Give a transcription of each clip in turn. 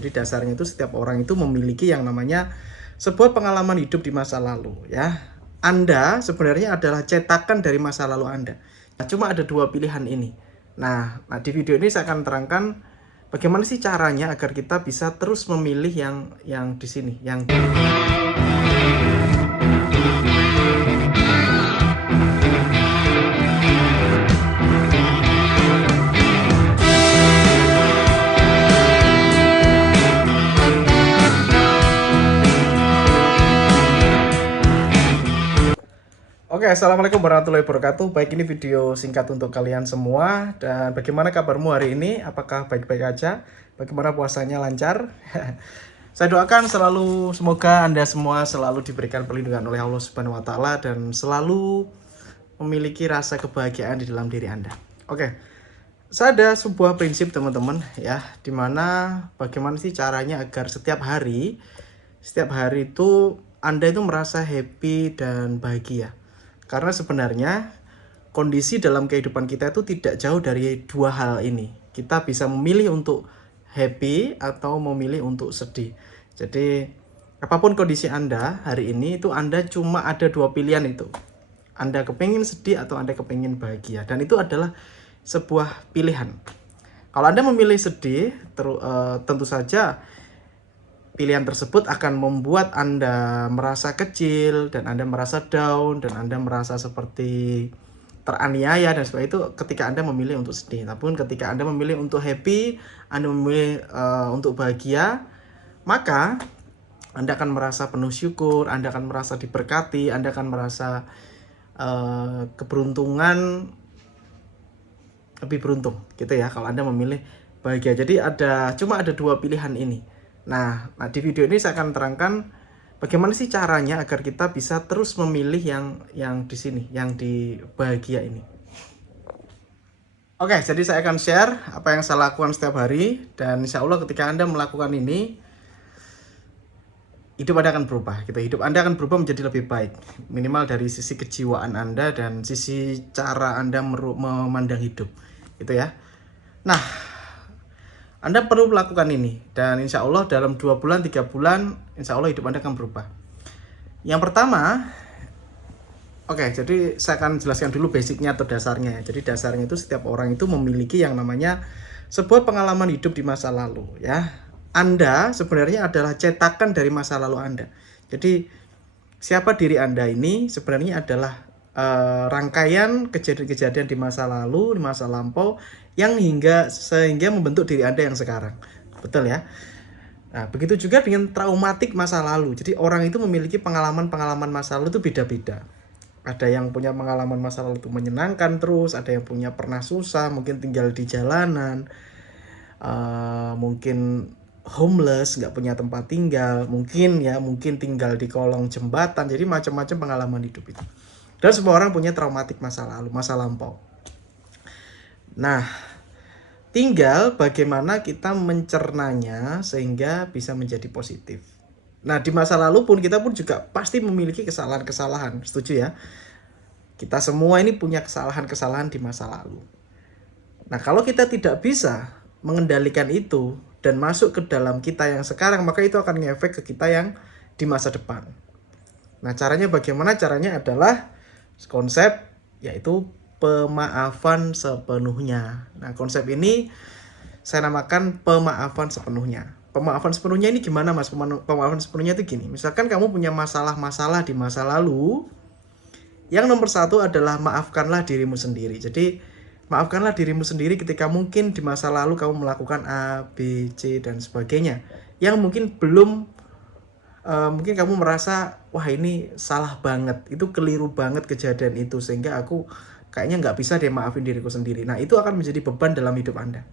Jadi dasarnya itu setiap orang itu memiliki yang namanya sebuah pengalaman hidup di masa lalu ya. Anda sebenarnya adalah cetakan dari masa lalu Anda. Nah, cuma ada dua pilihan ini. Nah, di video ini saya akan terangkan bagaimana sih caranya agar kita bisa terus memilih yang di sini, yang Oke, assalamualaikum warahmatullahi wabarakatuh. Baik, ini video singkat untuk kalian semua. Dan bagaimana kabarmu hari ini? Apakah baik-baik aja? Bagaimana puasanya lancar? Saya doakan selalu, semoga Anda semua selalu diberikan perlindungan oleh Allah Subhanahu wa Ta'ala dan selalu memiliki rasa kebahagiaan di dalam diri Anda. Oke, saya ada sebuah prinsip teman-teman ya, dimana bagaimana sih caranya agar setiap hari itu Anda itu merasa happy dan bahagia. Karena sebenarnya kondisi dalam kehidupan kita itu tidak jauh dari dua hal ini. Kita bisa memilih untuk happy atau memilih untuk sedih. Jadi apapun kondisi Anda hari ini itu Anda cuma ada dua pilihan itu. Anda kepingin sedih atau Anda kepingin bahagia. Dan itu adalah sebuah pilihan. Kalau Anda memilih sedih, tentu saja pilihan tersebut akan membuat Anda merasa kecil dan Anda merasa down dan Anda merasa seperti teraniaya dan sebagainya. Itu ketika Anda memilih untuk sedih. Tapi ketika Anda memilih untuk happy, Anda memilih untuk bahagia, maka Anda akan merasa penuh syukur, Anda akan merasa diberkati, Anda akan merasa keberuntungan, lebih beruntung gitu ya kalau Anda memilih bahagia. Jadi cuma ada dua pilihan ini. Nah, di video ini saya akan terangkan bagaimana sih caranya agar kita bisa terus memilih yang di sini, yang di bahagia ini. Oke, jadi saya akan share apa yang saya lakukan setiap hari dan insya Allah ketika Anda melakukan ini, hidup Anda akan berubah gitu. Hidup Anda akan berubah menjadi lebih baik, minimal dari sisi kejiwaan Anda dan sisi cara Anda memandang hidup gitu ya. Nah, Anda perlu melakukan ini dan insya Allah dalam 2 bulan, 3 bulan insya Allah hidup Anda akan berubah. Yang pertama, jadi saya akan jelaskan dulu basicnya atau dasarnya. Jadi dasarnya itu setiap orang itu memiliki yang namanya sebuah pengalaman hidup di masa lalu ya. Anda sebenarnya adalah cetakan dari masa lalu Anda. Jadi siapa diri Anda ini sebenarnya adalah rangkaian kejadian-kejadian di masa lalu, di masa lampau yang sehingga membentuk diri Anda yang sekarang. Betul ya? Nah, begitu juga dengan traumatik masa lalu. Jadi orang itu memiliki pengalaman-pengalaman masa lalu itu beda-beda. Ada yang punya pengalaman masa lalu itu menyenangkan terus, ada yang punya pernah susah, mungkin tinggal di jalanan, mungkin homeless, nggak punya tempat tinggal, mungkin tinggal di kolong jembatan. Jadi macam-macam pengalaman hidup itu. Dan semua orang punya traumatik masa lalu, masa lampau. Nah, tinggal bagaimana kita mencernanya sehingga bisa menjadi positif. Nah, di masa lalu pun kita pun juga pasti memiliki kesalahan-kesalahan, setuju ya? Kita semua ini punya kesalahan-kesalahan di masa lalu. Nah, kalau kita tidak bisa mengendalikan itu dan masuk ke dalam kita yang sekarang, maka itu akan ngefek ke kita yang di masa depan. Nah, caranya bagaimana? Caranya adalah konsep yaitu pemaafan sepenuhnya. Nah, konsep ini saya namakan pemaafan sepenuhnya. Pemaafan sepenuhnya ini gimana, Mas? Pemaafan sepenuhnya itu gini. Misalkan kamu punya masalah-masalah di masa lalu, yang nomor satu adalah maafkanlah dirimu sendiri. Jadi, maafkanlah dirimu sendiri ketika mungkin di masa lalu kamu melakukan A, B, C, dan sebagainya. Yang mungkin mungkin kamu merasa wah ini salah banget, itu keliru banget kejadian itu sehingga aku kayaknya nggak bisa deh maafin diriku sendiri. Nah, itu akan menjadi beban dalam hidup Anda.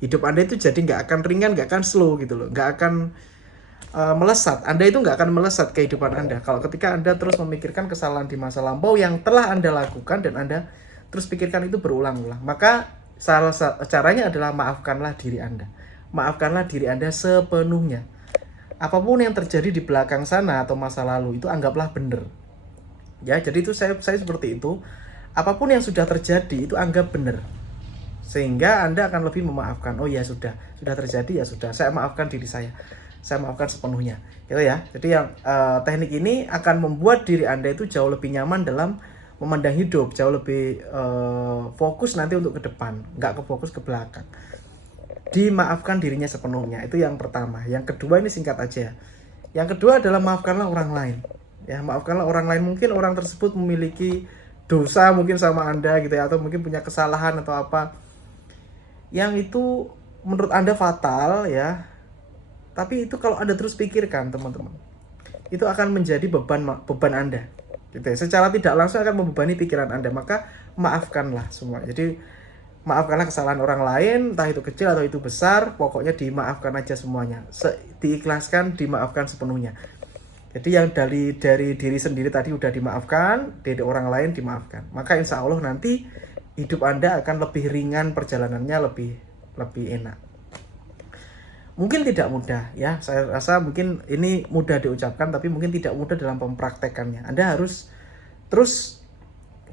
Hidup Anda itu jadi nggak akan ringan, nggak akan slow gitu loh, nggak akan melesat. Anda itu nggak akan melesat kehidupan Anda kalau ketika Anda terus memikirkan kesalahan di masa lampau yang telah Anda lakukan dan Anda terus pikirkan itu berulang-ulang. Maka caranya adalah maafkanlah diri Anda. Maafkanlah diri Anda sepenuhnya. Apapun yang terjadi di belakang sana atau masa lalu itu anggaplah benar. Ya, jadi itu saya seperti itu. Apapun yang sudah terjadi itu anggap benar. Sehingga Anda akan lebih memaafkan. Oh ya sudah terjadi, ya sudah, saya maafkan diri saya maafkan sepenuhnya, gitu ya. Jadi yang teknik ini akan membuat diri Anda itu jauh lebih nyaman dalam memandang hidup, jauh lebih fokus nanti untuk ke depan, nggak fokus ke belakang. Dimaafkan dirinya sepenuhnya, itu yang pertama. Yang kedua ini singkat aja. Yang kedua adalah maafkanlah orang lain. Ya, maafkanlah orang lain. Mungkin orang tersebut memiliki dosa mungkin sama Anda gitu ya, atau mungkin punya kesalahan atau apa yang itu menurut Anda fatal ya. Tapi itu kalau Anda terus pikirkan teman-teman, itu akan menjadi beban Anda gitu ya. Secara tidak langsung akan membebani pikiran Anda. Maka maafkanlah semua. Jadi maafkanlah kesalahan orang lain, entah itu kecil atau itu besar, pokoknya dimaafkan aja semuanya. Diikhlaskan, dimaafkan sepenuhnya. Jadi yang dari diri sendiri tadi udah dimaafkan, dari orang lain dimaafkan. Maka insya Allah nanti hidup Anda akan lebih ringan, perjalanannya lebih enak. Mungkin tidak mudah ya, saya rasa mungkin ini mudah diucapkan tapi mungkin tidak mudah dalam mempraktekannya. Anda harus terus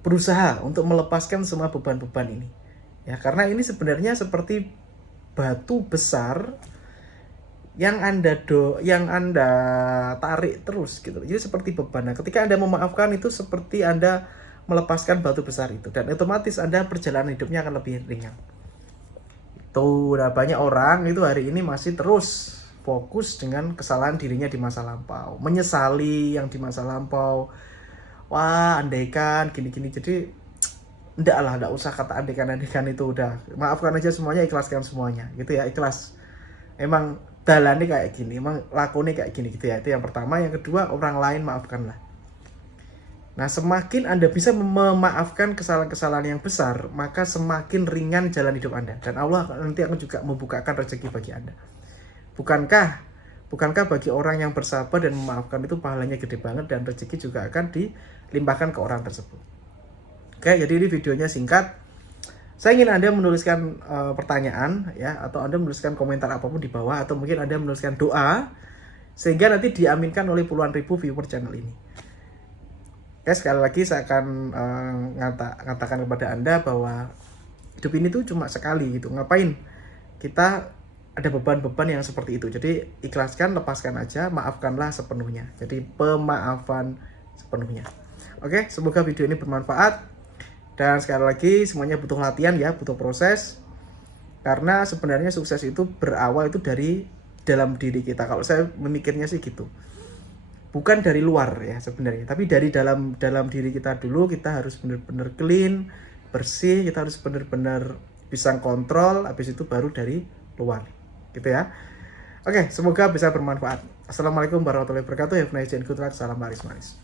berusaha untuk melepaskan semua beban-beban ini. Ya, karena ini sebenarnya seperti batu besar yang Anda tarik terus gitu. Jadi seperti beban. Nah, ketika Anda memaafkan itu seperti Anda melepaskan batu besar itu, dan otomatis Anda perjalanan hidupnya akan lebih ringan. Tuh, udah banyak orang itu hari ini masih terus fokus dengan kesalahan dirinya di masa lampau, menyesali yang di masa lampau. Wah, andaikan gini-gini. Jadi enggak usah kata andaikan itu, udah maafkan aja semuanya, ikhlaskan semuanya gitu ya. Ikhlas, emang dalane kayak gini, emang lakone kayak gini gitu ya. Itu yang pertama. Yang kedua, orang lain maafkanlah. Nah, semakin Anda bisa memaafkan kesalahan-kesalahan yang besar, maka semakin ringan jalan hidup Anda. Dan Allah nanti akan juga membukakan rezeki bagi Anda. Bukankah bagi orang yang bersabar dan memaafkan itu pahalanya gede banget, dan rezeki juga akan dilimpahkan ke orang tersebut. Oke, jadi ini videonya singkat. Saya ingin Anda menuliskan pertanyaan ya, atau Anda menuliskan komentar apapun di bawah, atau mungkin Anda menuliskan doa sehingga nanti diaminkan oleh puluhan ribu viewer channel ini. Oke, sekali lagi saya akan mengatakan kepada Anda bahwa hidup ini tuh cuma sekali gitu. Ngapain kita ada beban-beban yang seperti itu? Jadi ikhlaskan, lepaskan aja, maafkanlah sepenuhnya. Jadi pemaafan sepenuhnya. Oke, semoga video ini bermanfaat. Dan sekali lagi semuanya butuh latihan ya, butuh proses. Karena sebenarnya sukses itu berawal itu dari dalam diri kita. Kalau saya memikirnya sih gitu. Bukan dari luar ya sebenarnya, tapi dari dalam diri kita dulu. Kita harus benar-benar clean, bersih, kita harus benar-benar bisa kontrol, habis itu baru dari luar gitu ya. Oke, semoga bisa bermanfaat. Assalamualaikum warahmatullahi wabarakatuh. Have a nice day and good luck. Salam manis-manis.